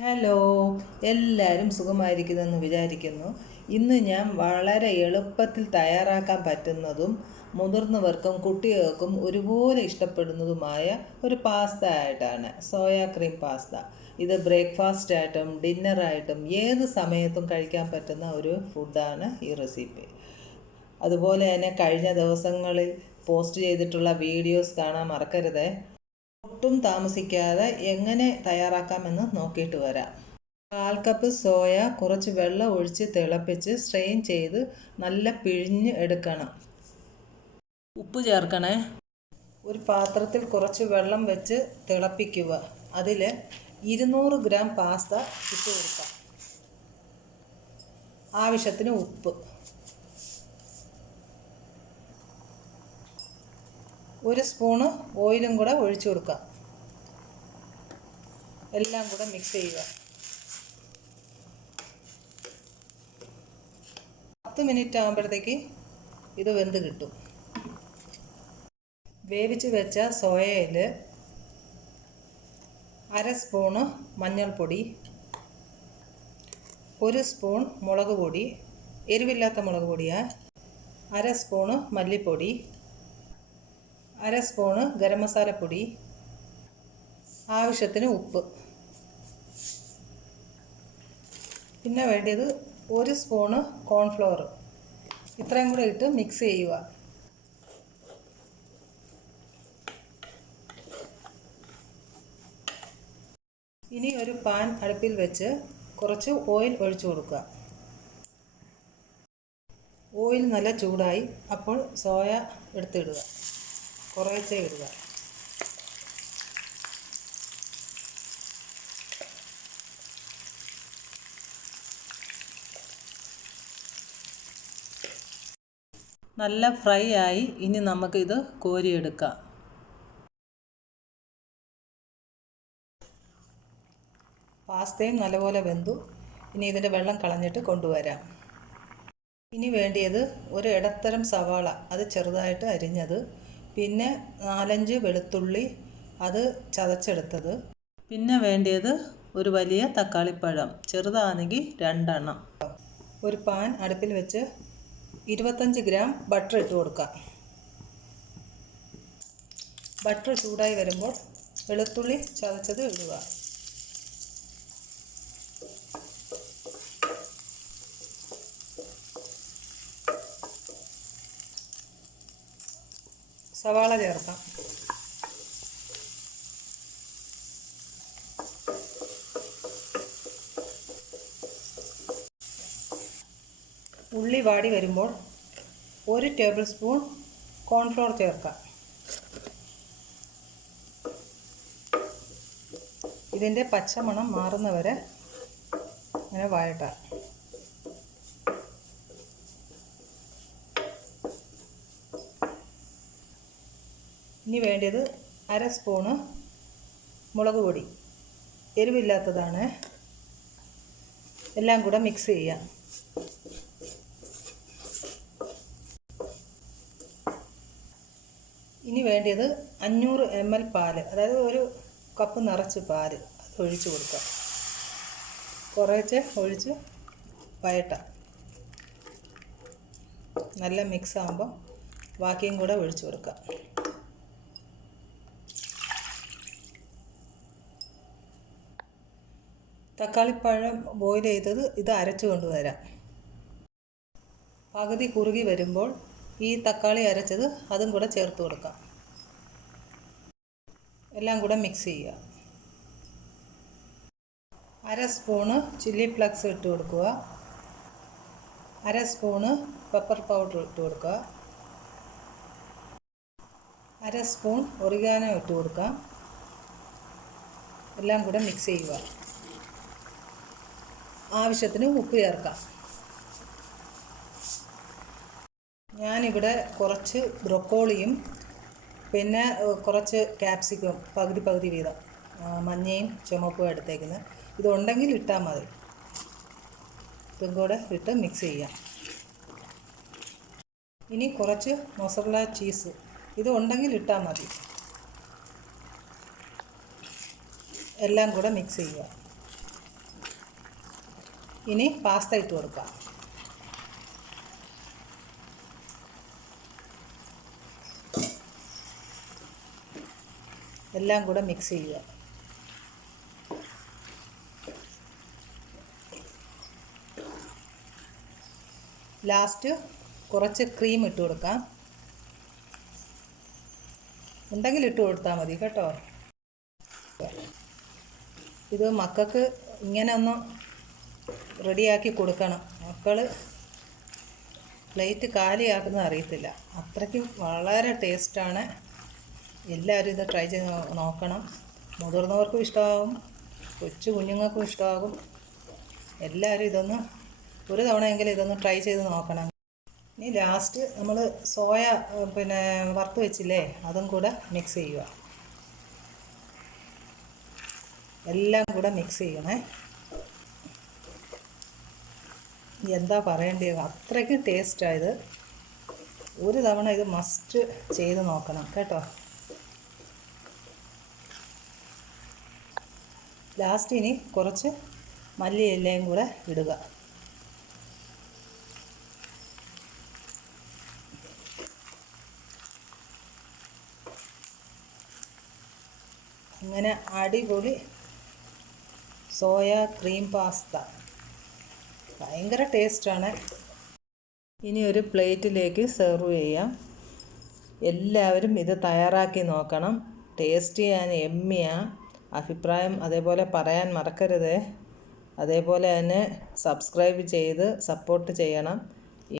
Hello, എല്ലാവരും സുഖമായിരിക്കുന്നെന്ന് വിചാരിക്കുന്നു. ഇന്ന് ഞാൻ വളരെ എളുപ്പത്തിൽ തയ്യാറാക്കാൻ പറ്റുന്നതും മുതിർന്നവർക്കും കുട്ടികൾക്കും ഒരുപോലെ ഇഷ്ടപ്പെടുന്നതുമായ ഒരു പാസ്ത ആയിട്ടാണ് സോയാ ക്രീം പാസ്ത. ഇത് ബ്രേക്ക്ഫാസ്റ്റ് ആയിട്ടും ഡിന്നറായിട്ടും ഏത് സമയത്തും കഴിക്കാൻ പറ്റുന്ന ഒരു ഫുഡാണ് ഈ റെസിപ്പി. അതുപോലെ തന്നെ കഴിഞ്ഞ ദിവസങ്ങളിൽ പോസ്റ്റ് ചെയ്തിട്ടുള്ള വീഡിയോസ് കാണാൻ മറക്കരുത്. ഒട്ടും താമസിക്കാതെ എങ്ങനെ തയ്യാറാക്കാമെന്ന് നോക്കിയിട്ട് വരാം. 1/4 കപ്പ് സോയ കുറച്ച് വെള്ളം ഒഴിച്ച് തിളപ്പിച്ച് സ്ട്രെയിൻ ചെയ്ത് നല്ല പിഴിഞ്ഞ് എടുക്കണം. ഉപ്പ് ചേർക്കണേ. ഒരു പാത്രത്തിൽ കുറച്ച് വെള്ളം വെച്ച് തിളപ്പിക്കുക. അതിൽ 200 ഗ്രാം പാസ്ത ഇട്ട് കൊടുക്കാം. ആവശ്യത്തിന് ഉപ്പ്, ഒരു സ്പൂണ് ഓയിലും കൂടെ ഒഴിച്ചു കൊടുക്കാം. എല്ലാം കൂടെ മിക്സ് ചെയ്യുക. 10 മിനിറ്റ് ആകുമ്പോഴത്തേക്ക് ഇത് വെന്ത് കിട്ടും. വേവിച്ച് വെച്ച സോയയിൽ 1/2 സ്പൂണ് മഞ്ഞൾപ്പൊടി, 1 സ്പൂൺ മുളക് പൊടി, എരിവില്ലാത്ത മുളക് പൊടിയാണ്, 1/2 സ്പൂണ് മല്ലിപ്പൊടി, 1/2 സ്പൂണ് ഗരം മസാലപ്പൊടി, ആവശ്യത്തിന് ഉപ്പ്. പിന്നെ വേണ്ടിയത് 1 സ്പൂണ് കോൺഫ്ലവർ. ഇത്രയും കൂടെ ഇട്ട് മിക്സ് ചെയ്യുക. ഇനി ഒരു പാൻ അടുപ്പിൽ വെച്ച് കുറച്ച് ഓയിൽ ഒഴിച്ചു കൊടുക്കുക. ഓയിൽ നല്ല ചൂടായി. അപ്പോൾ സോയ എടുത്തിടുക. കുറേശ്ശെ ഇടുക. നല്ല ഫ്രൈ ആയി. ഇനി നമുക്കിത് കോരിയെടുക്കാം. പാസ്തയും നല്ലപോലെ വെന്തു. ഇനി ഇതിൻ്റെ വെള്ളം കളഞ്ഞിട്ട് കൊണ്ടുവരാം. ഇനി വേണ്ടിയത് ഒരു ഇടത്തരം സവാള, അത് ചെറുതായിട്ട് അരിഞ്ഞത്, പിന്നെ 4-5 വെളുത്തുള്ളി, അത് ചതച്ചെടുത്തത്, പിന്നെ വേണ്ടിയത് ഒരു വലിയ തക്കാളിപ്പഴം, ചെറുതാണെങ്കിൽ 2 എണ്ണം. ഒരു പാൻ അടുപ്പിൽ വെച്ച് 25 ഗ്രാം ബട്ടർ ഇട്ട് കൊടുക്കാം. ബട്ടർ ചൂടായി വരുമ്പോൾ വെളുത്തുള്ളി ചതച്ചത് ഇടുക. സവാള ചേർക്കാം. ഉള്ളി വാടി വരുമ്പോൾ 1 ടേബിൾ സ്പൂൺ കോൺഫ്ലോർ ചേർക്കാം. ഇതിൻ്റെ പച്ചമണം മാറുന്നവരെ ഇങ്ങനെ വഴറ്റാം. ഇനി വേണ്ടത് 1/2 സ്പൂണ് മുളക് പൊടി, എരിവില്ലാത്തതാണ്. എല്ലാം കൂടെ മിക്സ് ചെയ്യാം. ഇനി വേണ്ടത് 500 ml പാല്, അതായത് 1 കപ്പ് നിറച്ച് പാല്, അത് ഒഴിച്ച് കൊടുക്കാം. കുറേശ്ശെ ഒഴിച്ച് വഴറ്റാം. നല്ല മിക്സ് ആകുമ്പോൾ ബാക്കിയും കൂടെ ഒഴിച്ച് കൊടുക്കാം. തക്കാളിപ്പഴം ബോയിൽ ചെയ്തത് ഇത് അരച്ചു കൊണ്ടുവരാം. പകുതി കുറുകി വരുമ്പോൾ ഈ തക്കാളി അരച്ചത് അതും കൂടെ ചേർത്ത് കൊടുക്കാം. എല്ലാം കൂടെ മിക്സ് ചെയ്യുക. 1/2 സ്പൂണ് ചില്ലി ഫ്ലക്സ് ഇട്ട് കൊടുക്കുക. 1/2 സ്പൂണ് പെപ്പർ പൗഡർ ഇട്ട് കൊടുക്കുക. 1/2 സ്പൂൺ ഒറിഗാനോ ഇട്ട് കൊടുക്കാം. എല്ലാം കൂടെ മിക്സ് ചെയ്യുക. ആവശ്യത്തിന് ഉപ്പ് ചേർക്കാം. ഞാനിവിടെ കുറച്ച് ബ്രൊക്കോളിയും പിന്നെ കുറച്ച് ക്യാപ്സിക്കം പകുതി വീതം, മഞ്ഞയും ചുമപ്പും എടുത്തേക്കുന്നത്. ഇതുണ്ടെങ്കിൽ ഇട്ടാൽ മതി. ഇതും കൂടെ ഇട്ട് മിക്സ് ചെയ്യാം. ഇനി കുറച്ച് മൊസറല്ല ചീസ്, ഇത് ഉണ്ടെങ്കിൽ ഇട്ടാൽ മതി. എല്ലാം കൂടെ മിക്സ് ചെയ്യുക. ഇനി പാസ്ത ഇട്ട് കൊടുക്കാം. എല്ലാം കൂടെ മിക്സ് ചെയ്യുക. ലാസ്റ്റ് കുറച്ച് ക്രീം ഇട്ട് കൊടുക്കാം. ഉണ്ടെങ്കിൽ ഇട്ട് കൊടുത്താൽ മതി കേട്ടോ. ഇത് മക്കൾക്ക് ഇങ്ങനെ ഒന്ന് റെഡിയാക്കി കൊടുക്കണം. മക്കൾ പ്ലേറ്റ് കാലിയാക്കുന്നത് അറിയത്തില്ല. അത്രയ്ക്കും വളരെ ടേസ്റ്റാണ്. എല്ലാവരും ഇത് ട്രൈ ചെയ്ത് നോക്കണം. മുതിർന്നവർക്കും ഇഷ്ടമാകും, കൊച്ചു കുഞ്ഞുങ്ങൾക്കും ഇഷ്ടമാകും. എല്ലാവരും ഇതൊന്ന് ഒരു തവണയെങ്കിലും ഇതൊന്ന് ട്രൈ ചെയ്ത് നോക്കണം. ഇനി ലാസ്റ്റ് നമ്മൾ സോയ വറുത്ത് വെച്ചില്ലേ, അതും കൂടെ മിക്സ് ചെയ്യുക. എല്ലാം കൂടെ മിക്സ് ചെയ്യണേ. എന്താ പറയേണ്ടത്, അത്രയ്ക്ക് ടേസ്റ്റായത്. ഒരു തവണ ഇത് മസ്റ്റ് ചെയ്ത് നോക്കണം കേട്ടോ. ലാസ്റ്റ് ഇനി കുറച്ച് മല്ലിയിലയും കൂടെ ഇടുക. അങ്ങനെ അടിപൊളി സോയ ക്രീം പാസ്ത, ഭയങ്കര ടേസ്റ്റാണ്. ഇനി ഒരു പ്ലേറ്റിലേക്ക് സെർവ് ചെയ്യാം. എല്ലാവരും ഇത് തയ്യാറാക്കി നോക്കണം. ടേസ്റ്റി ആൻഡ് എമ്മിയാണ്. അഭിപ്രായം അതേപോലെ പറയാൻ മറക്കരുത്. അതേപോലെ തന്നെ സബ്സ്ക്രൈബ് ചെയ്ത് സപ്പോർട്ട് ചെയ്യണം.